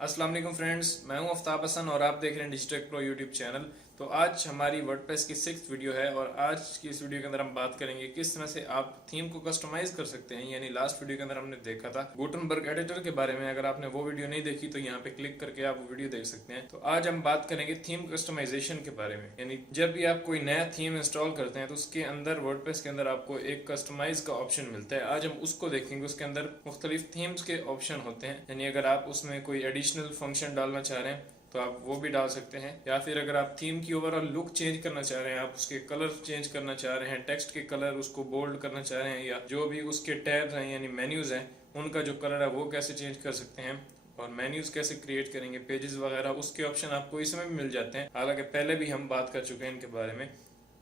अस्सलाम वालेकुम फ्रेंड्स, मैं हूं आफ्ताब हसन और आप देख रहे हैं डिजिटल प्रो यूट्यूब चैनल। तो आज हमारी वर्डप्रेस की 6th वीडियो है और आज की इस वीडियो के अंदर हम बात करेंगे किस तरह से आप थीम को कस्टमाइज कर सकते हैं। यानी लास्ट वीडियो के अंदर हमने देखा था गुटनबर्ग एडिटर के बारे में। अगर आपने वो वीडियो नहीं देखी तो यहाँ पे क्लिक करके आप वो वीडियो देख सकते हैं। तो आज हम बात करेंगे थीम कस्टमाइजेशन के बारे में। यानी जब भी आप कोई नया थीम इंस्टॉल करते हैं तो उसके अंदर वर्डप्रेस के अंदर आपको एक कस्टमाइज का ऑप्शन मिलता है। आज हम उसको देखेंगे। उसके अंदर मुख्तलिफ थीम्स के ऑप्शन होते हैं। यानी अगर आप उसमें कोई एडिशनल फंक्शन डालना चाह रहे हैं तो आप वो भी डाल सकते हैं, या फिर अगर आप थीम की ओवरऑल लुक चेंज करना चाह रहे हैं, आप उसके कलर चेंज करना चाह रहे हैं, टेक्स्ट के कलर उसको बोल्ड करना चाह रहे हैं, या जो भी उसके टैब्स हैं यानी मेन्यूज हैं उनका जो कलर है वो कैसे चेंज कर सकते हैं और मेन्यूज कैसे क्रिएट करेंगे, पेजेस वगैरह, उसके ऑप्शन आपको इसमें भी मिल जाते हैं। हालांकि पहले भी हम बात कर चुके हैं इनके बारे में।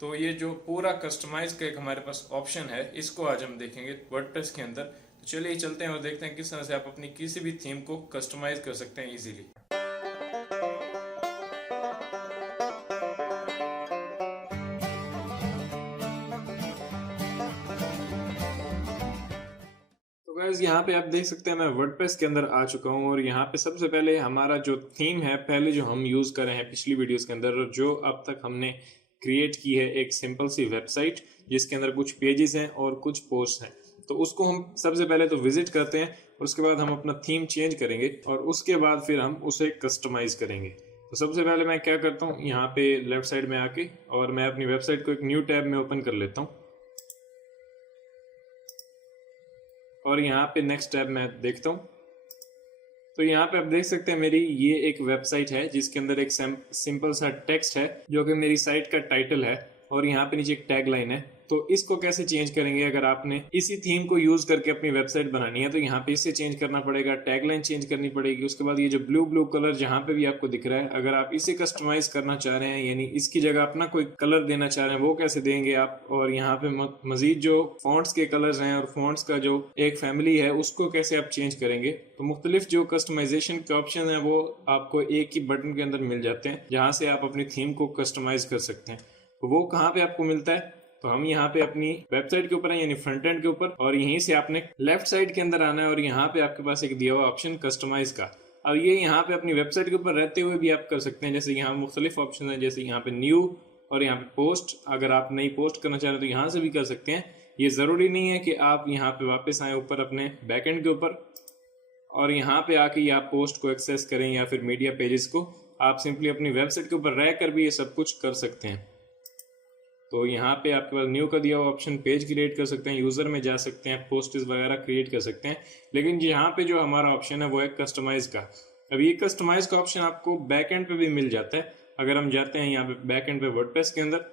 तो ये जो पूरा कस्टमाइज का एक हमारे पास ऑप्शन है, इसको आज हम देखेंगे वर्डप्रेस के अंदर। तो चलिए चलते हैं और देखते हैं किस तरह से आप अपनी किसी भी थीम को कस्टमाइज कर सकते हैं इजीली। गाइस यहाँ पे आप देख सकते हैं मैं वर्डप्रेस के अंदर आ चुका हूँ और यहाँ पे सबसे पहले हमारा जो थीम है, पहले जो हम यूज कर रहे हैं पिछली वीडियोस के अंदर, जो अब तक हमने क्रिएट की है एक सिंपल सी वेबसाइट जिसके अंदर कुछ पेजेस हैं और कुछ पोस्ट हैं। तो उसको हम सबसे पहले तो विजिट करते हैं और उसके बाद हम अपना थीम चेंज करेंगे और उसके बाद फिर हम उसे कस्टमाइज करेंगे। तो सबसे पहले मैं क्या करता हूँ, यहाँ पे लेफ्ट साइड में आके और मैं अपनी वेबसाइट को एक न्यू टैब में ओपन कर लेता हूँ और यहाँ पे नेक्स्ट टैब मैं देखता हूँ। तो यहाँ पे आप देख सकते हैं मेरी ये एक वेबसाइट है जिसके अंदर एक सिंपल सा टेक्स्ट है जो कि मेरी साइट का टाइटल है और यहाँ पे नीचे एक टैग लाइन है। तो इसको कैसे चेंज करेंगे, अगर आपने इसी थीम को यूज करके अपनी वेबसाइट बनानी है तो यहाँ पे इससे चेंज करना पड़ेगा, टैग लाइन चेंज करनी पड़ेगी। उसके बाद ये जो ब्लू ब्लू कलर जहाँ पे भी आपको दिख रहा है, अगर आप इसे कस्टमाइज करना चाह रहे हैं यानी इसकी जगह अपना कोई कलर देना चाह रहे हैं, वो कैसे देंगे आप। और यहाँ पे मजीद जो फॉन्ट्स के कलर्स हैं और फॉन्ट्स का जो एक फैमिली है उसको कैसे आप चेंज करेंगे। तो मुख्तलिफ जो कस्टमाइजेशन के ऑप्शन है वो आपको एक ही बटन के अंदर मिल जाते हैं जहाँ से आप अपनी थीम को कस्टमाइज कर सकते हैं। तो वो कहाँ पे आपको मिलता है, तो हम यहाँ पे अपनी वेबसाइट के ऊपर है यानी फ्रंट एंड के ऊपर, और यहीं से आपने लेफ्ट साइड के अंदर आना है और यहाँ पे आपके पास एक दिया हुआ ऑप्शन कस्टमाइज का। अब ये यहाँ पे अपनी वेबसाइट के ऊपर रहते हुए भी आप कर सकते हैं। जैसे यहाँ मुख्तलिफ ऑप्शन है, जैसे यहाँ पे न्यू और यहाँ पे पोस्ट। अगर आप नई पोस्ट करना चाह रहे हैं तो यहाँ से भी कर सकते हैं। ये जरूरी नहीं है कि आप यहाँ पे वापस आए ऊपर अपने बैकएंड के ऊपर और यहाँ पे आके आप पोस्ट को एक्सेस करें या फिर मीडिया पेजेस को। आप सिंपली अपनी वेबसाइट के ऊपर रह कर भी ये सब कुछ कर सकते हैं। तो यहाँ पे आपके पास न्यू का दिया हुआ ऑप्शन, पेज क्रिएट कर सकते हैं, यूजर में जा सकते हैं, पोस्ट्स वगैरह क्रिएट कर सकते हैं। लेकिन यहाँ पे जो हमारा ऑप्शन है वो है कस्टमाइज का। अब ये कस्टमाइज का ऑप्शन आपको बैक एंड पे भी मिल जाता है। अगर हम जाते हैं यहाँ पे बैक एंड पे वर्डप्रेस के अंदर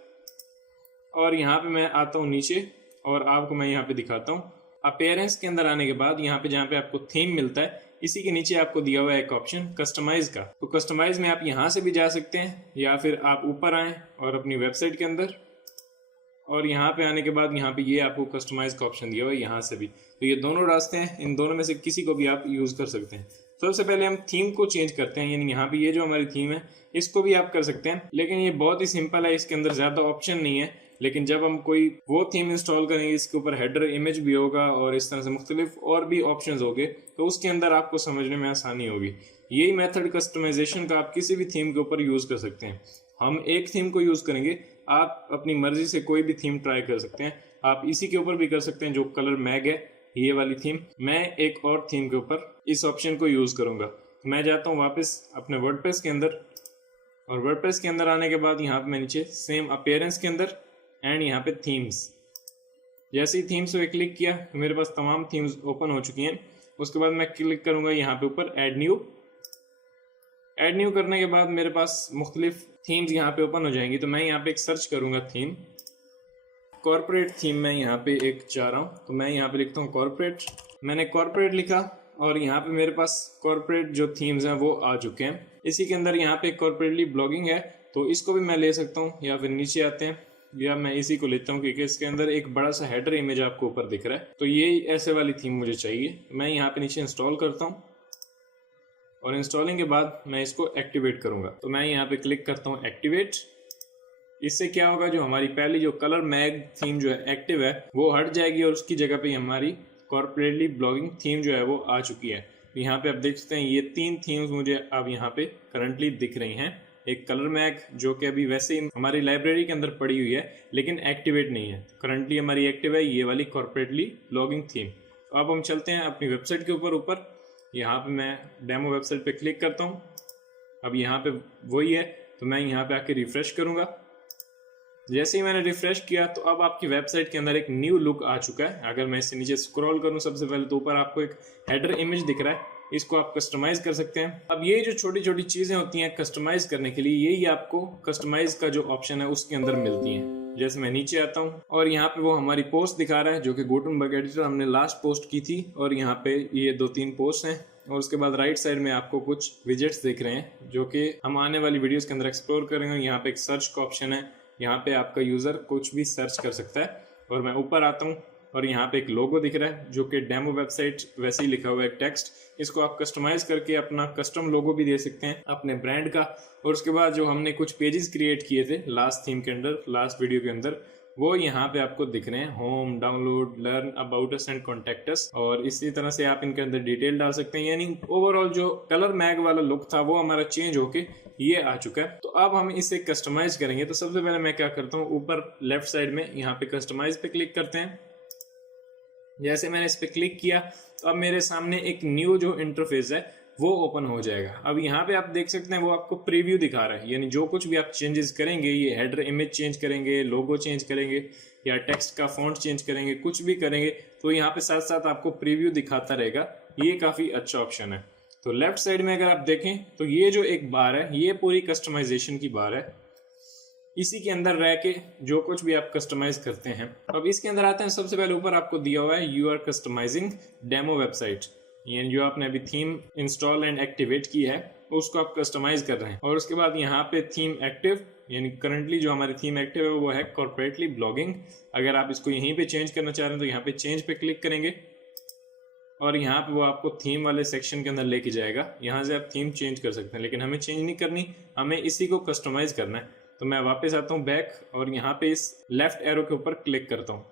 और यहाँ पे मैं आता हूँ नीचे और आपको मैं यहाँ पे दिखाता हूँ। अपीयरेंस के अंदर आने के बाद यहाँ पे जहाँ पे आपको थीम मिलता है, इसी के नीचे आपको दिया हुआ है एक ऑप्शन कस्टमाइज का। तो कस्टमाइज में आप यहाँ से भी जा सकते हैं या फिर आप ऊपर आए और अपनी वेबसाइट के अंदर और यहाँ पे आने के बाद यहाँ पे ये आपको कस्टमाइज का ऑप्शन दिया हुआ है यहाँ से भी। तो ये दोनों रास्ते हैं, इन दोनों में से किसी को भी आप यूज कर सकते हैं। तो सबसे पहले हम थीम को चेंज करते हैं, यानी यहाँ पे ये जो हमारी थीम है इसको भी आप कर सकते हैं, लेकिन ये बहुत ही सिंपल है, इसके अंदर ज्यादा ऑप्शन नहीं है। लेकिन जब हम कोई वो थीम इंस्टॉल करेंगे इसके ऊपर हेडर इमेज भी होगा और इस तरह से मुख्तलिफ और भी ऑप्शन होंगे, तो उसके अंदर आपको समझने में आसानी होगी। यही मेथड कस्टमाइजेशन का आप किसी भी थीम के ऊपर यूज कर सकते हैं। हम एक थीम को यूज करेंगे, आप अपनी मर्जी से कोई भी थीम ट्राई कर सकते हैं। आप इसी के ऊपर भी कर सकते हैं जो कलर मैग है, ये वाली थीम। मैं एक और थीम के ऊपर इस ऑप्शन को यूज करूंगा। मैं जाता हूँ वापस अपने वर्डप्रेस के अंदर और वर्डप्रेस के अंदर आने के बाद यहाँ पे मैं नीचे सेम अपीयरेंस के अंदर एंड यहाँ पे थीम्स, जैसे ही थीम्स पे क्लिक किया तो मेरे पास तमाम थीम्स ओपन हो चुकी हैं। उसके बाद मैं क्लिक करूंगा यहाँ पे ऊपर ऐड न्यू। ऐड न्यू करने के बाद मेरे पास मुख्तलिफ थीम्स यहाँ पे ओपन हो जाएंगी। तो मैं यहाँ पे एक सर्च करूंगा थीम, कॉर्पोरेट थीम मैं यहाँ पे एक चाह रहा हूँ, तो मैं यहाँ पे लिखता हूँ कॉर्पोरेट। मैंने कॉर्पोरेट लिखा और यहाँ पे मेरे पास कॉर्पोरेट जो थीम्स हैं वो आ चुके हैं। इसी के अंदर यहाँ पे कॉर्पोरेटली ब्लॉगिंग है, तो इसको भी मैं ले सकता हूँ, या फिर नीचे आते हैं या मैं इसी को लेता हूँ क्योंकि इसके अंदर एक बड़ा सा हेडर इमेज आपको ऊपर दिख रहा है। तो ये ऐसे वाली थीम मुझे चाहिए। मैं यहाँ पे नीचे इंस्टॉल करता हूँ और इंस्टॉलिंग के बाद मैं इसको एक्टिवेट करूंगा। तो मैं यहाँ पे क्लिक करता हूँ एक्टिवेट। इससे क्या होगा, जो हमारी पहली जो कलर मैग थीम जो है एक्टिव है वो हट जाएगी और उसकी जगह पे हमारी कॉर्पोरेटली ब्लॉगिंग थीम जो है वो आ चुकी है। तो यहाँ पे आप देख सकते हैं ये 3 थीम्स मुझे अब यहाँ पे करंटली दिख रही हैं। एक कलर मैग जो कि अभी वैसे ही हमारी लाइब्रेरी के अंदर पड़ी हुई है लेकिन एक्टिवेट नहीं है, करंटली हमारी एक्टिव है ये वाली कॉर्पोरेटली ब्लॉगिंग थीम। तो अब हम चलते हैं अपनी वेबसाइट के ऊपर यहाँ पे मैं डेमो वेबसाइट पे क्लिक करता हूँ। अब यहाँ पे वही है, तो मैं यहाँ पे आके रिफ्रेश करूँगा। जैसे ही मैंने रिफ्रेश किया तो अब आपकी वेबसाइट के अंदर एक न्यू लुक आ चुका है। अगर मैं इससे नीचे स्क्रॉल करूँ सबसे पहले तो ऊपर आपको एक हेडर इमेज दिख रहा है, इसको आप कस्टमाइज कर सकते हैं। अब ये जो छोटी छोटी चीजें होती हैं कस्टमाइज करने के लिए, यही आपको कस्टमाइज का जो ऑप्शन है उसके अंदर मिलती हैं। जैसे मैं नीचे आता हूँ और यहाँ पे वो हमारी पोस्ट दिखा रहा है जो कि गुटेनबर्ग एडिटर हमने लास्ट पोस्ट की थी, और यहाँ पे ये 2-3 पोस्ट हैं। और उसके बाद राइट साइड में आपको कुछ विजेट्स दिख रहे हैं जो कि हम आने वाली वीडियोस के अंदर एक्सप्लोर करेंगे। यहाँ पे एक सर्च का ऑप्शन है, यहाँ पे आपका यूजर कुछ भी सर्च कर सकता है। और मैं ऊपर आता हूँ और यहाँ पे एक लोगो दिख रहा है जो कि डेमो वेबसाइट वैसे ही लिखा हुआ है टेक्स्ट। इसको आप कस्टमाइज करके अपना कस्टम लोगो भी दे सकते हैं अपने ब्रांड का। और उसके बाद जो हमने कुछ पेजेस क्रिएट किए थे लास्ट थीम के अंदर, लास्ट वीडियो के अंदर, वो यहाँ पे आपको दिख रहे हैं, home, download, learn about us and contact us. और इसी तरह से आप इनके अंदर डिटेल डाल सकते हैं। यानी ओवरऑल जो कलर मैग वाला लुक था वो हमारा चेंज होके ये आ चुका है। तो अब हम इसे कस्टमाइज करेंगे। तो सबसे पहले मैं क्या करता हूँ, ऊपर लेफ्ट साइड में यहाँ पे कस्टमाइज पे क्लिक करते हैं। जैसे मैंने इस पे क्लिक किया तो अब मेरे सामने एक न्यू जो इंटरफेस है वो ओपन हो जाएगा। अब यहाँ पे आप देख सकते हैं वो आपको प्रीव्यू दिखा रहा है, यानी जो कुछ भी आप चेंजेस करेंगे, ये हेडर इमेज चेंज करेंगे, लोगो चेंज करेंगे या टेक्स्ट का फॉन्ट चेंज करेंगे, कुछ भी करेंगे तो यहाँ पे साथ साथ आपको प्रीव्यू दिखाता रहेगा। ये काफी अच्छा ऑप्शन है। तो लेफ्ट साइड में अगर आप देखें तो ये जो एक बार है ये पूरी कस्टमाइजेशन की बार है। इसी के अंदर रह के जो कुछ भी आप कस्टमाइज करते हैं। अब इसके अंदर आते हैं, सबसे पहले ऊपर आपको दिया हुआ है you are customising demo website, यानी जो आपने अभी थीम इंस्टॉल एंड एक्टिवेट की है उसको आप कस्टमाइज कर रहे हैं। और उसके बाद यहाँ पे थीम एक्टिव, यानी करंटली जो हमारी थीम एक्टिव है वो है कॉर्पोरेटली ब्लॉगिंग। अगर आप इसको यहीं पे चेंज करना चाह रहे हैं तो यहाँ पे चेंज पे क्लिक करेंगे और यहाँ पे वो आपको थीम वाले सेक्शन के अंदर लेके जाएगा। यहाँ से आप थीम चेंज कर सकते हैं, लेकिन हमें चेंज नहीं करनी, हमें इसी को कस्टमाइज करना है। तो मैं वापस आता हूँ बैक और यहाँ पे इस लेफ्ट एरो के ऊपर क्लिक करता हूँ,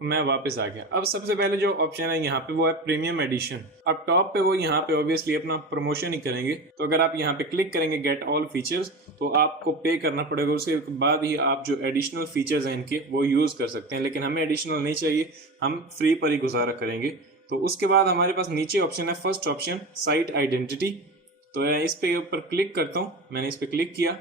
मैं वापस आ गया। अब सबसे पहले जो ऑप्शन है यहाँ पे वो है प्रीमियम एडिशन। अब टॉप पे वो यहाँ पे ऑब्वियसली अपना प्रमोशन ही करेंगे। तो अगर आप यहाँ पे क्लिक करेंगे गेट ऑल फीचर्स तो आपको पे करना पड़ेगा, उसके बाद ही आप जो एडिशनल फीचर्स हैं इनके वो यूज कर सकते हैं। लेकिन हमें एडिशनल नहीं चाहिए, हम फ्री पर ही गुजारा करेंगे। तो उसके बाद हमारे पास नीचे ऑप्शन है, फर्स्ट ऑप्शन साइट आइडेंटिटी। तो इस पे ऊपर क्लिक करता हूँ, मैंने इस पे क्लिक किया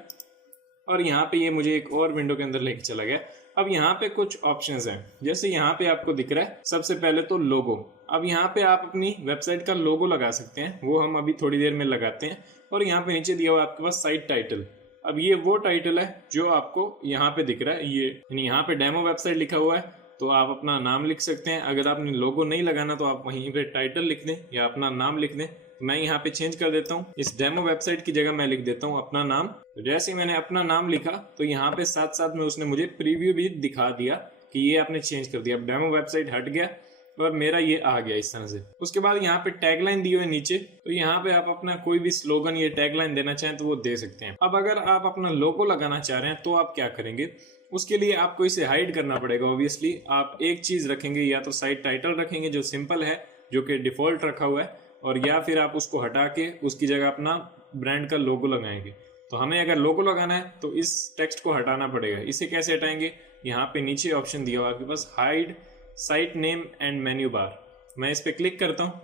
और यहाँ पे ये मुझे एक और विंडो के अंदर लेके चला गया। अब यहाँ पे कुछ ऑप्शंस हैं, जैसे यहाँ पे आपको दिख रहा है सबसे पहले तो लोगो। अब यहाँ पे आप अपनी वेबसाइट का लोगो लगा सकते हैं, वो हम अभी थोड़ी देर में लगाते हैं। और यहाँ पे नीचे दिया हुआ आपके पास साइट टाइटल। अब ये वो टाइटल है जो आपको यहाँ पे दिख रहा है, ये यानी यहाँ पे डेमो वेबसाइट लिखा हुआ है तो आप अपना नाम लिख सकते हैं। अगर आपने लोगो नहीं लगाना तो आप वहीं पे टाइटल लिख दें या अपना नाम लिख दें। मैं यहाँ पे चेंज कर देता हूँ, इस डेमो वेबसाइट की जगह मैं लिख देता हूँ अपना नाम। तो जैसे ही मैंने अपना नाम लिखा तो यहाँ पे साथ साथ में उसने मुझे प्रीव्यू भी दिखा दिया कि ये आपने चेंज कर दिया। अब डेमो वेबसाइट हट गया और मेरा ये आ गया इस तरह से। उसके बाद यहाँ पे टैगलाइन दी हुई है नीचे, तो यहाँ पे आप अपना कोई भी स्लोगन या टैगलाइन देना चाहें तो वो दे सकते हैं। अब अगर आप अपना लोगो लगाना चाह रहे हैं तो आप क्या करेंगे, उसके लिए आपको इसे हाइड करना पड़ेगा। ऑब्वियसली आप एक चीज रखेंगे, या तो साइट टाइटल रखेंगे जो सिंपल है जो कि डिफॉल्ट रखा हुआ है, और या फिर आप उसको हटा के उसकी जगह अपना ब्रांड का लोगो लगाएंगे। तो हमें अगर लोगो लगाना है तो इस टेक्स्ट को हटाना पड़ेगा। इसे कैसे हटाएंगे, यहाँ पे नीचे ऑप्शन दिया हुआ आपके पास hide site name and menu bar. मैं इस पे क्लिक करता हूँ।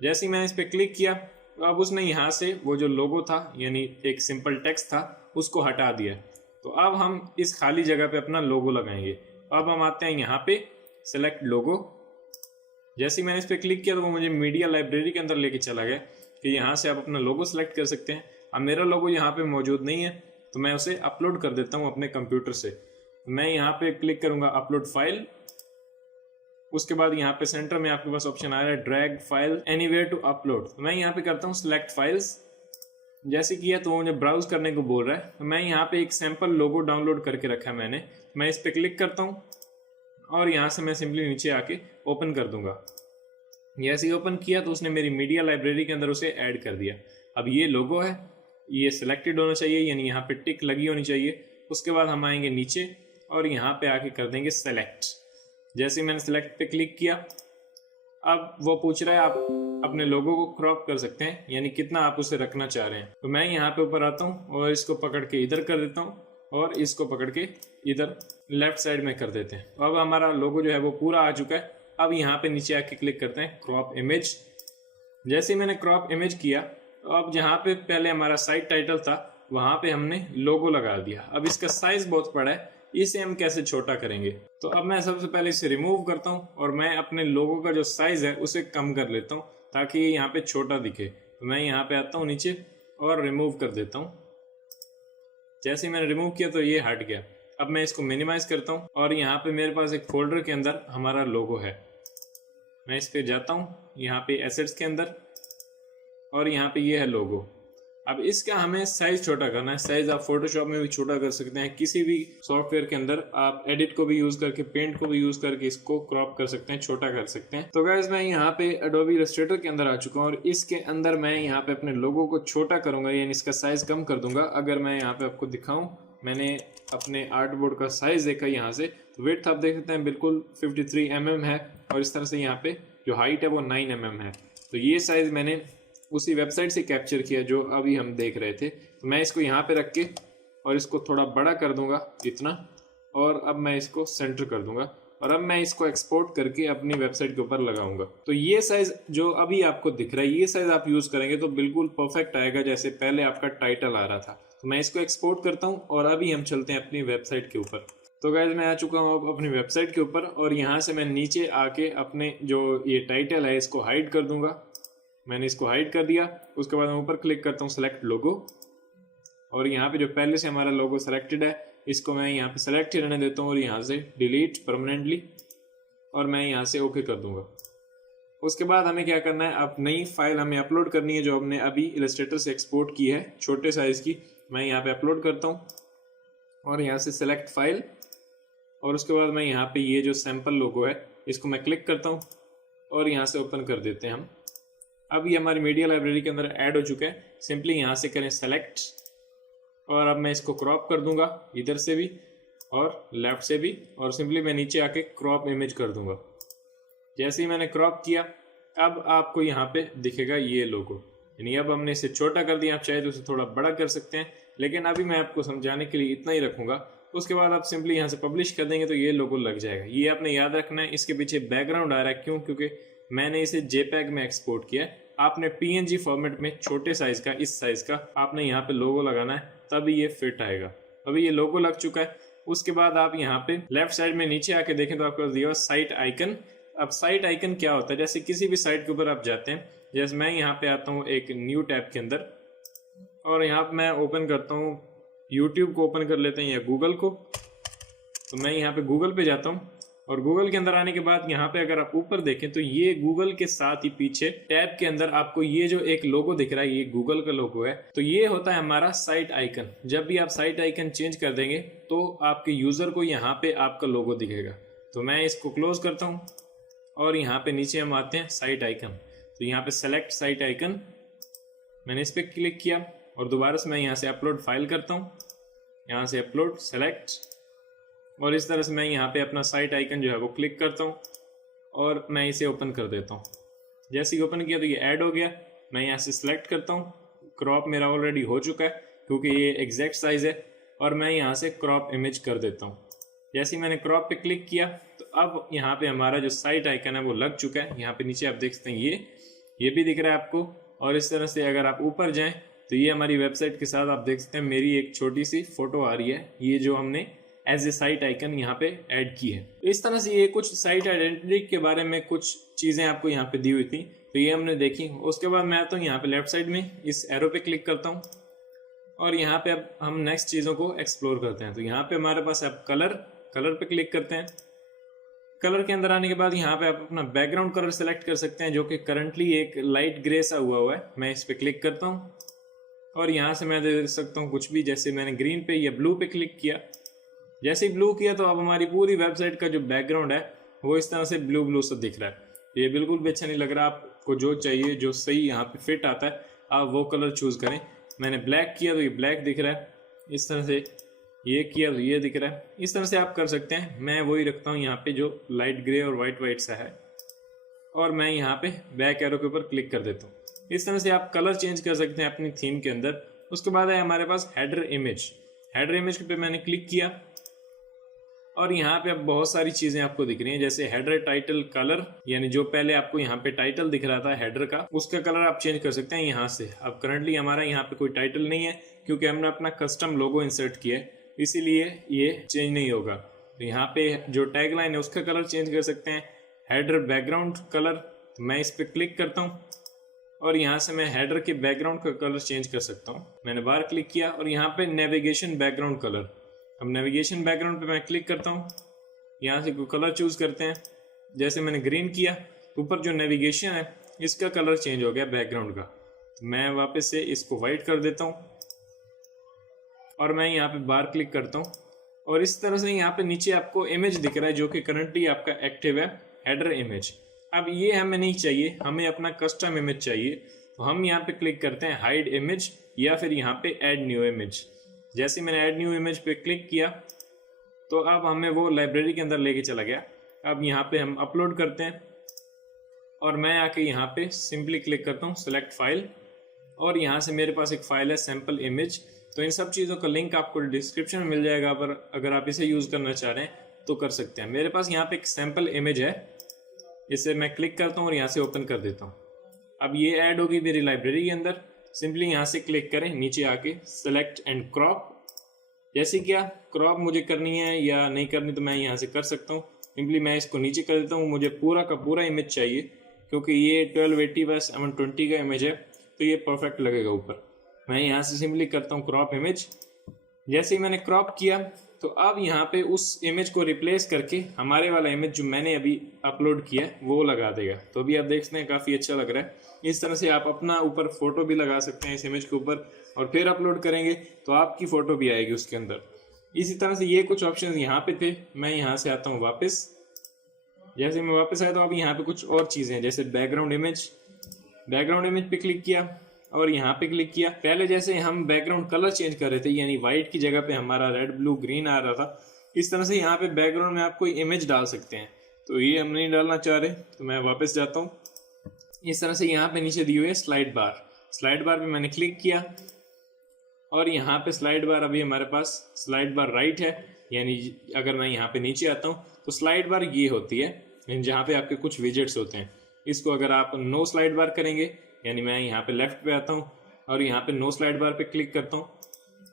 जैसे ही मैंने इस पे क्लिक किया तो अब उसने यहाँ से वो जो लोगो था यानी एक सिंपल टेक्स्ट था उसको हटा दिया। तो अब हम इस खाली जगह पे अपना लोगो लगाएंगे। अब हम आते हैं यहाँ पे सेलेक्ट लोगो। जैसे ही मैंने इस पे क्लिक किया तो वो मुझे मीडिया लाइब्रेरी के अंदर लेके चला गया कि यहाँ से आप अपना लोगो सेलेक्ट कर सकते हैं। अब मेरा लोगो यहाँ पे मौजूद नहीं है तो मैं उसे अपलोड कर देता हूँ अपने कंप्यूटर से। मैं यहाँ पे क्लिक करूंगा अपलोड फाइल। उसके बाद यहाँ पे सेंटर में आपके पास ऑप्शन आ रहा है drag file anywhere to upload. तो मैं यहाँ पे करता हूँ सिलेक्ट फाइल्स। जैसे किया तो वो मुझे ब्राउज करने को बोल रहा है। तो मैं यहाँ पे एक सैंपल लोगो डाउनलोड करके रखा है मैंने। मैं इस पे क्लिक करता हूँ और यहाँ से मैं सिंपली नीचे आके ओपन कर दूंगा। जैसे ही ओपन किया तो उसने मेरी मीडिया लाइब्रेरी के अंदर उसे ऐड कर दिया। अब ये लोगो है, ये सिलेक्टेड होना चाहिए, यानी यहाँ पे टिक लगी होनी चाहिए। उसके बाद हम आएंगे नीचे और यहाँ पे आके कर देंगे सेलेक्ट। जैसे मैंने सेलेक्ट पे क्लिक किया अब वो पूछ रहा है आप अपने लोगो को क्रॉप कर सकते हैं, यानी कितना आप उसे रखना चाह रहे हैं। तो मैं यहाँ पे ऊपर आता हूँ और इसको पकड़ के इधर कर देता हूँ और इसको पकड़ के इधर लेफ्ट साइड में कर देते हैं। अब हमारा लोगो जो है वो पूरा आ चुका है। अब यहाँ पे नीचे आके क्लिक करते हैं क्रॉप इमेज। जैसे मैंने क्रॉप इमेज किया तो अब जहाँ पे पहले हमारा साइट टाइटल था वहाँ पे हमने लोगो लगा दिया। अब इसका साइज बहुत बड़ा है, इसे हम कैसे छोटा करेंगे? तो अब मैं सबसे पहले इसे रिमूव करता हूँ और मैं अपने लोगो का जो साइज है उसे कम कर लेता हूँ ताकि ये यहाँ पे छोटा दिखे। तो मैं यहाँ पे आता हूँ नीचे और रिमूव कर देता हूँ। जैसे ही मैंने रिमूव किया तो ये हट गया। अब मैं इसको मिनिमाइज करता हूँ और यहाँ पे मेरे पास एक फोल्डर के अंदर हमारा लोगो है। मैं इस पे जाता हूँ, यहाँ पे एसेट्स के अंदर, और यहाँ पे ये है लोगो। अब इसका हमें साइज छोटा करना है। साइज आप फोटोशॉप में भी छोटा कर सकते हैं, किसी भी सॉफ्टवेयर के अंदर आप एडिट को भी यूज करके, पेंट को भी यूज करके इसको क्रॉप कर सकते हैं, छोटा कर सकते हैं। तो गाइस मैं यहाँ पे एडोबी इलस्ट्रेटर के अंदर आ चुका हूँ और इसके अंदर मैं यहाँ पे अपने लोगो को छोटा करूंगा, यानी इसका साइज कम कर दूंगा। अगर मैं यहाँ पे आपको दिखाऊं, मैंने अपने आर्टबोर्ड का साइज देखा यहाँ से, तो विड्थ आप देख सकते हैं बिल्कुल 53 mm है और इस तरह से यहाँ पे जो हाइट है वो 9 mm है। तो ये साइज मैंने उसी वेबसाइट से कैप्चर किया जो अभी हम देख रहे थे। तो मैं इसको यहाँ पे रख के और इसको थोड़ा बड़ा कर दूंगा इतना, और अब मैं इसको सेंटर कर दूंगा और अब मैं इसको एक्सपोर्ट करके अपनी वेबसाइट के ऊपर लगाऊंगा। तो ये साइज जो अभी आपको दिख रहा है, ये साइज आप यूज करेंगे तो बिल्कुल परफेक्ट आएगा जैसे पहले आपका टाइटल आ रहा था। तो मैं इसको एक्सपोर्ट करता हूँ और अभी हम चलते हैं अपनी वेबसाइट के ऊपर। तो गाइज मैं आ चुका हूँ अब अपनी वेबसाइट के ऊपर और यहाँ से मैं नीचे आके अपने जो ये टाइटल है इसको हाइड कर दूंगा। मैंने इसको हाइड कर दिया। उसके बाद मैं ऊपर क्लिक करता हूँ सेलेक्ट लोगो, और यहाँ पे जो पहले से हमारा लोगो सेलेक्टेड है इसको मैं यहाँ पे सेलेक्ट ही रहने देता हूँ और यहाँ से डिलीट परमानेंटली, और मैं यहाँ से ओके कर दूंगा। उसके बाद हमें क्या करना है, अब नई फाइल हमें अपलोड करनी है जो हमने अभी इलस्ट्रेटर से एक्सपोर्ट की है छोटे साइज की। मैं यहाँ पे अपलोड करता हूँ और यहाँ से सेलेक्ट फाइल, और उसके बाद मैं यहाँ पे ये जो सैम्पल लोगो है इसको मैं क्लिक करता हूँ और यहाँ से ओपन कर देते हैं हम। अब ये हमारी मीडिया लाइब्रेरी के अंदर ऐड हो चुका है। सिंपली यहाँ से करें सेलेक्ट, और अब मैं इसको क्रॉप कर दूंगा इधर से भी और लेफ्ट से भी, और सिंपली मैं नीचे आके क्रॉप इमेज कर दूंगा। जैसे ही मैंने क्रॉप किया अब आपको यहाँ पे दिखेगा ये लोगो, यानी अब हमने इसे छोटा कर दिया। आप चाहे तो इसे थोड़ा बड़ा कर सकते हैं, लेकिन अभी मैं आपको समझाने के लिए इतना ही रखूंगा। उसके बाद आप सिंपली यहाँ से पब्लिश कर देंगे तो ये लोगो लग जाएगा। ये आपने याद रखना है। इसके पीछे बैकग्राउंड आ रहा है, क्यों? क्योंकि मैंने इसे JPEG में एक्सपोर्ट किया। आपने PNG फॉर्मेट में छोटे साइज का, इस साइज का आपने यहाँ पे लोगो लगाना है, तभी ये फिट आएगा। अभी ये लोगो लग चुका है। उसके बाद आप यहाँ पे लेफ्ट साइड में नीचे आके देखें तो आपको दिया साइट आइकन। अब साइट आइकन क्या होता है, जैसे किसी भी साइट के ऊपर आप जाते हैं, जैसे मैं यहाँ पे आता हूँ एक न्यू टैब के अंदर, और यहाँ पे मैं ओपन करता हूँ यूट्यूब को, ओपन कर लेते हैं या गूगल को। तो मैं यहाँ पे गूगल पे जाता हूँ और गूगल के अंदर आने के बाद यहाँ पे अगर आप ऊपर देखें तो ये गूगल के साथ ही पीछे टैब के अंदर आपको ये जो एक लोगो दिख रहा है, ये गूगल का लोगो है। तो ये होता है हमारा साइट आइकन। जब भी आप साइट आइकन चेंज कर देंगे तो आपके यूजर को यहाँ पे आपका लोगो दिखेगा। तो मैं इसको क्लोज करता हूँ और यहाँ पे नीचे हम आते हैं साइट आइकन। तो यहाँ पे सेलेक्ट साइट आइकन, मैंने इस पर क्लिक किया और दोबारा से मैं यहाँ से अपलोड फाइल करता हूँ, यहाँ से अपलोड सेलेक्ट, और इस तरह से मैं यहाँ पे अपना साइट आइकन जो है वो क्लिक करता हूँ और मैं इसे ओपन कर देता हूँ। जैसे ही ओपन किया तो ये ऐड हो गया। मैं यहाँ से सिलेक्ट करता हूँ, क्रॉप मेरा ऑलरेडी हो चुका है क्योंकि ये एग्जैक्ट साइज है, और मैं यहाँ से क्रॉप इमेज कर देता हूँ। जैसे ही मैंने क्रॉप पे क्लिक किया तो अब यहाँ पे हमारा जो साइट आइकन है वो लग चुका है। यहाँ पे नीचे आप देख सकते हैं ये भी दिख रहा है आपको, और इस तरह से अगर आप ऊपर जाएं तो ये हमारी वेबसाइट के साथ आप देख सकते हैं मेरी एक छोटी सी फोटो आ रही है, ये जो हमने एज ए साइट आइकन यहाँ पे ऐड की है। तो इस तरह से ये कुछ साइट आइडेंटिटी के बारे में कुछ चीजें आपको यहाँ पे दी हुई थी, तो ये हमने देखी। उसके बाद मैं आता हूँ यहाँ पे लेफ्ट साइड में इस एरो पे क्लिक करता हूँ और यहाँ पे अब हम नेक्स्ट चीजों को एक्सप्लोर करते हैं। तो यहाँ पे हमारे पास अब कलर पे क्लिक करते हैं। कलर के अंदर आने के बाद यहाँ पे आप अपना बैकग्राउंड कलर सेलेक्ट कर सकते हैं, जो कि करंटली एक लाइट ग्रे सा हुआ है। मैं इस पे क्लिक करता हूँ और यहाँ से मैं दे सकता हूँ कुछ भी, जैसे मैंने ग्रीन पे या ब्लू पे क्लिक किया। जैसे ही ब्लू किया तो अब हमारी पूरी वेबसाइट का जो बैकग्राउंड है वो इस तरह से ब्लू सा दिख रहा है। ये बिल्कुल भी अच्छा नहीं लग रहा। आपको जो चाहिए, जो सही यहाँ पे फिट आता है, आप वो कलर चूज करें। मैंने ब्लैक किया तो ये ब्लैक दिख रहा है, इस तरह से ये किया तो ये दिख रहा है। इस तरह से आप कर सकते हैं। मैं वही रखता हूँ यहाँ पे जो लाइट ग्रे और वाइट सा है। और मैं यहाँ पे बैक एरो के ऊपर क्लिक कर देता हूँ। इस तरह से आप कलर चेंज कर सकते हैं अपनी थीम के अंदर। उसके बाद है हमारे पास हेडर इमेज। हेडर इमेज पे मैंने क्लिक किया और यहाँ पे अब बहुत सारी चीजें आपको दिख रही हैं, जैसे हेडर टाइटल कलर, यानी जो पहले आपको यहाँ पे टाइटल दिख रहा था हेडर का, उसका कलर आप चेंज कर सकते हैं यहाँ से। अब करंटली हमारा यहाँ पे कोई टाइटल नहीं है क्योंकि हमने अपना कस्टम लोगो इंसर्ट किया है, इसीलिए ये चेंज नहीं होगा। तो यहाँ पे जो टैगलाइन है उसका कलर चेंज कर सकते हैं। हेडर बैकग्राउंड कलर, मैं इस पर क्लिक करता हूँ और यहाँ से मैं हेडर के बैकग्राउंड का कलर चेंज कर सकता हूँ। मैंने बाहर क्लिक किया और यहाँ पे नेविगेशन बैकग्राउंड कलर, अब नेविगेशन बैकग्राउंड पे मैं क्लिक करता हूँ। यहाँ से कोई कलर चूज करते हैं, जैसे मैंने ग्रीन किया, ऊपर जो नेविगेशन है इसका कलर चेंज हो गया बैकग्राउंड का। तो मैं वापस से इसको वाइट कर देता हूँ और मैं यहाँ पे बाहर क्लिक करता हूँ और इस तरह से यहाँ पे नीचे आपको इमेज दिख रहा है जो कि करंटली आपका एक्टिव है, हेडर इमेज। अब ये हमें नहीं चाहिए, हमें अपना कस्टम इमेज चाहिए। तो हम यहाँ पे क्लिक करते हैं हाइड इमेज या फिर यहाँ पे ऐड न्यू इमेज। जैसे मैंने ऐड न्यू इमेज पे क्लिक किया तो अब हमें वो लाइब्रेरी के अंदर लेके चला गया। अब यहाँ पे हम अपलोड करते हैं और मैं आके यहाँ पे सिंपली क्लिक करता हूँ सेलेक्ट फाइल और यहाँ से मेरे पास एक फाइल है सैम्पल इमेज। तो इन सब चीज़ों का लिंक आपको डिस्क्रिप्शन में मिल जाएगा, पर अगर आप इसे यूज़ करना चाह रहे हैं तो कर सकते हैं। मेरे पास यहाँ पे एक सैम्पल इमेज है, इसे मैं क्लिक करता हूँ और यहाँ से ओपन कर देता हूँ। अब ये ऐड होगी मेरी लाइब्रेरी के अंदर। सिंपली यहाँ से क्लिक करें, नीचे आके सेलेक्ट एंड क्रॉप। जैसे क्या क्रॉप मुझे करनी है या नहीं करनी तो मैं यहाँ से कर सकता हूँ। सिंपली मैं इसको नीचे कर देता हूँ, मुझे पूरा का पूरा इमेज चाहिए क्योंकि ये 1280x720 का इमेज है तो ये परफेक्ट लगेगा ऊपर। मैं यहाँ से सिंपली करता हूँ क्रॉप इमेज। जैसे ही मैंने क्रॉप किया तो अब यहाँ पे उस इमेज को रिप्लेस करके हमारे वाला इमेज जो मैंने अभी अपलोड किया है वो लगा देगा। तो अभी आप देख सकते हैं काफ़ी अच्छा लग रहा है। इस तरह से आप अपना ऊपर फोटो भी लगा सकते हैं इस इमेज के ऊपर और फिर अपलोड करेंगे तो आपकी फ़ोटो भी आएगी उसके अंदर। इसी तरह से ये कुछ ऑप्शन यहाँ पे थे। मैं यहाँ से आता हूँ वापस। जैसे मैं वापस आया तो अब यहाँ पे कुछ और चीज़ें हैं, जैसे बैकग्राउंड इमेज पे क्लिक किया और यहाँ पे क्लिक किया। पहले जैसे हम बैकग्राउंड कलर चेंज कर रहे थे, यानी व्हाइट की जगह पे हमारा रेड ब्लू ग्रीन आ रहा था, इस तरह से यहाँ पे बैकग्राउंड में आप कोई इमेज डाल सकते हैं। तो ये हम नहीं डालना चाह रहे तो मैं वापस जाता हूँ। इस तरह से यहाँ पे नीचे दी हुई है स्लाइड बार पे मैंने क्लिक किया और यहाँ पे स्लाइड बार अभी हमारे पास स्लाइड बार राइट है, यानी अगर मैं यहाँ पे नीचे आता हूँ तो स्लाइड बार ये होती है जहाँ पे आपके कुछ विजेट्स होते हैं। इसको अगर आप नो स्लाइड बार करेंगे, यानी मैं यहाँ पे लेफ्ट पे आता हूँ और यहाँ पे नो स्लाइड बार पे क्लिक करता हूँ।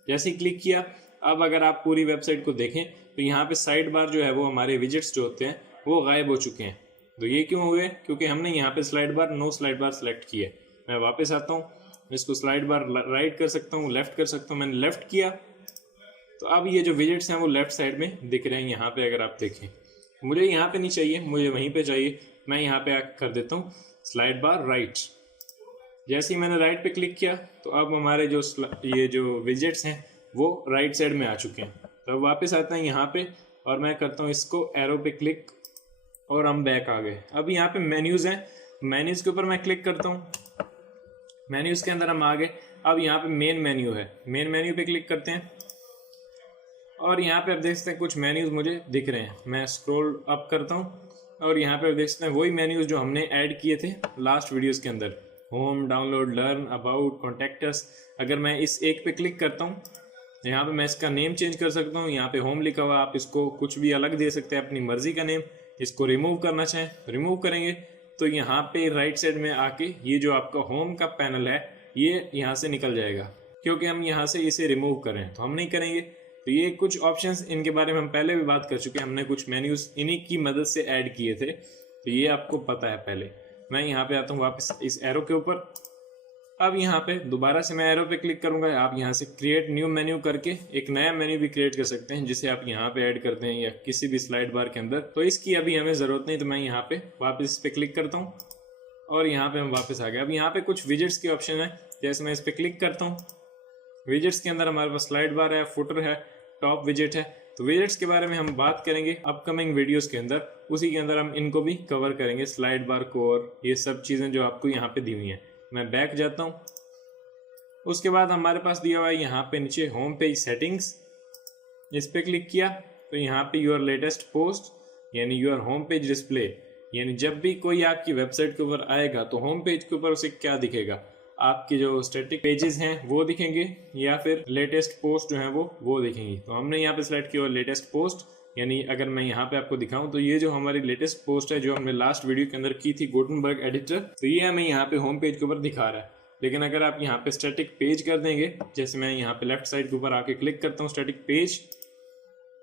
जैसे ही क्लिक किया, अब अगर आप पूरी वेबसाइट को देखें तो यहाँ पे साइड बार जो है वो हमारे विजेट्स जो होते हैं वो गायब हो चुके हैं। तो ये क्यों हुए? क्योंकि हमने यहाँ पे स्लाइड बार नो स्लाइड बार सेलेक्ट किया। मैं वापस आता हूँ, इसको स्लाइड बार राइट कर सकता हूँ, लेफ्ट कर सकता हूँ। मैंने लेफ्ट किया तो अब ये जो विजेट्स हैं वो लेफ्ट साइड में दिख रहे हैं। यहाँ पे अगर आप देखें, मुझे यहाँ पे नहीं चाहिए, मुझे वहीं पे चाहिए। मैं यहाँ पे कर देता हूँ स्लाइड बार राइट। जैसे ही मैंने राइट पे क्लिक किया तो अब हमारे ये जो विजेट्स हैं वो राइट साइड में आ चुके हैं। तो अब वापस आता है यहाँ पे और मैं करता हूँ इसको एरो पे क्लिक और हम बैक आ गए। अब यहाँ पे मेन्यूज़ हैं, मेन्यूज़ के ऊपर मैं क्लिक करता हूँ, मेन्यूज़ के अंदर हम आ गए। अब यहाँ पे मेन मेन्यू है, मेन मेन्यू पे क्लिक करते हैं और यहाँ पे आप देख सकते हैं कुछ मेन्यूज़ मुझे दिख रहे हैं। मैं स्क्रॉल अप करता हूँ और यहाँ पे आप देख सकते हैं वही मेन्यूज़ जो हमने ऐड किए थे लास्ट वीडियोज़ के अंदर, home, download, learn, about, contact us. अगर मैं इस एक पे क्लिक करता हूँ, यहाँ पे मैं इसका नेम चेंज कर सकता हूँ। यहाँ पे होम लिखा हुआ, आप इसको कुछ भी अलग दे सकते हैं अपनी मर्जी का नेम। इसको रिमूव करना चाहें रिमूव करेंगे तो यहाँ पे राइट साइड में आके ये जो आपका होम का पैनल है ये यहाँ से निकल जाएगा, क्योंकि हम यहाँ से इसे रिमूव करें तो हम नहीं करेंगे। तो ये कुछ ऑप्शंस, इनके बारे में हम पहले भी बात कर चुके हैं। हमने कुछ मेन्यूज इन्हीं की मदद से ऐड किए थे, तो ये आपको पता है पहले। मैं यहाँ पे आता हूँ वापस इस एरो के ऊपर। अब यहाँ पे दोबारा से मैं एरो पे क्लिक करूंगा। आप यहाँ से क्रिएट न्यू मेन्यू करके एक नया मेन्यू भी क्रिएट कर सकते हैं, जिसे आप यहाँ पे ऐड करते हैं या किसी भी स्लाइड बार के अंदर। तो इसकी अभी हमें ज़रूरत नहीं, तो मैं यहाँ पे वापस इस पे क्लिक करता हूँ और यहाँ पे हम वापस आ गए। अब यहाँ पे कुछ विजेट्स के ऑप्शन है, जैसे मैं इस पर क्लिक करता हूँ। विजेट्स के अंदर हमारे पास स्लाइड बार है, फुटर है, टॉप विजेट है। तो विजेट्स के बारे में हम बात करेंगे अपकमिंग वीडियोस के अंदर, उसी के अंदर हम इनको भी कवर करेंगे, स्लाइड बार को और ये सब चीज़ें जो आपको यहाँ पे दी हुई हैं। मैं बैक जाता हूँ। उसके बाद हमारे पास दिया हुआ है यहाँ पे नीचे होम पेज सेटिंग्स। इस पे क्लिक किया तो यहाँ पे योर लेटेस्ट पोस्ट यानी योर होम पेज डिस्प्ले, यानी जब भी कोई आपकी वेबसाइट के ऊपर आएगा तो होम पेज के ऊपर उसे क्या दिखेगा, आपके जो स्टैटिक पेजेस हैं वो दिखेंगे या फिर लेटेस्ट पोस्ट जो है वो दिखेंगी। तो हमने यहाँ पे सिलेक्ट किया लेटेस्ट पोस्ट, यानी अगर मैं यहाँ पे आपको दिखाऊं तो ये जो हमारी लेटेस्ट पोस्ट है जो हमने लास्ट वीडियो के अंदर की थी गुटेनबर्ग एडिटर, तो ये हमें यहाँ पे होम पेज के ऊपर दिखा रहा है। लेकिन अगर आप यहाँ पे स्टैटिक पेज कर देंगे, जैसे मैं यहाँ पे लेफ्ट साइड के ऊपर आके क्लिक करता हूँ स्टैटिक पेज,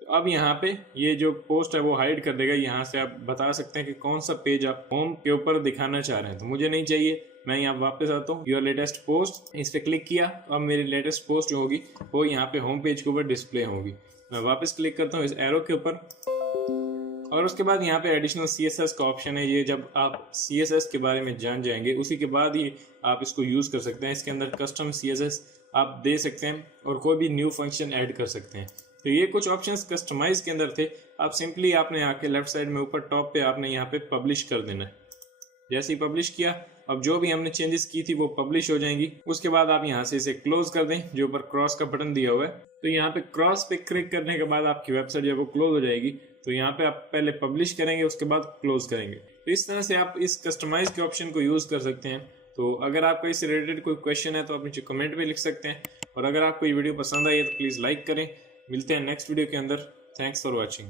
तो अब यहाँ पे ये जो पोस्ट है वो हाइड कर देगा। यहाँ से आप बता सकते हैं कि कौन सा पेज आप होम के ऊपर दिखाना चाह रहे हैं। तो मुझे नहीं चाहिए, मैं यहाँ वापस आता हूँ योर लेटेस्ट पोस्ट, इस पर क्लिक किया, अब मेरी लेटेस्ट पोस्ट जो होगी वो यहाँ पे होम पेज के ऊपर डिस्प्ले होगी। मैं वापस क्लिक करता हूँ इस एरो के ऊपर और उसके बाद यहाँ पे एडिशनल CSS का ऑप्शन है। ये जब आप CSS के बारे में जान जाएंगे उसी के बाद ही आप इसको यूज़ कर सकते हैं। इसके अंदर कस्टम CSS आप दे सकते हैं और कोई भी न्यू फंक्शन ऐड कर सकते हैं। तो ये कुछ ऑप्शंस कस्टमाइज के अंदर थे। आप सिंपली आपने आके लेफ्ट साइड में ऊपर टॉप पे आपने यहाँ पे पब्लिश कर देना है। जैसे ही पब्लिश किया, अब जो भी हमने चेंजेस की थी वो पब्लिश हो जाएंगी। उसके बाद आप यहाँ से इसे क्लोज कर दें, जो ऊपर क्रॉस का बटन दिया हुआ है। तो यहाँ पे क्रॉस पे क्लिक करने के बाद आपकी वेबसाइट जब वो क्लोज हो जाएगी तो यहाँ पे आप पहले पब्लिश करेंगे, उसके बाद क्लोज करेंगे। तो इस तरह से आप इस कस्टमाइज के ऑप्शन को यूज़ कर सकते हैं। तो अगर आपका इससे रिलेटेड कोई क्वेश्चन है तो आप नीचे कमेंट में लिख सकते हैं, और अगर आपको ये वीडियो पसंद आई है तो प्लीज़ लाइक करें। मिलते हैं नेक्स्ट वीडियो के अंदर। Thanks for watching.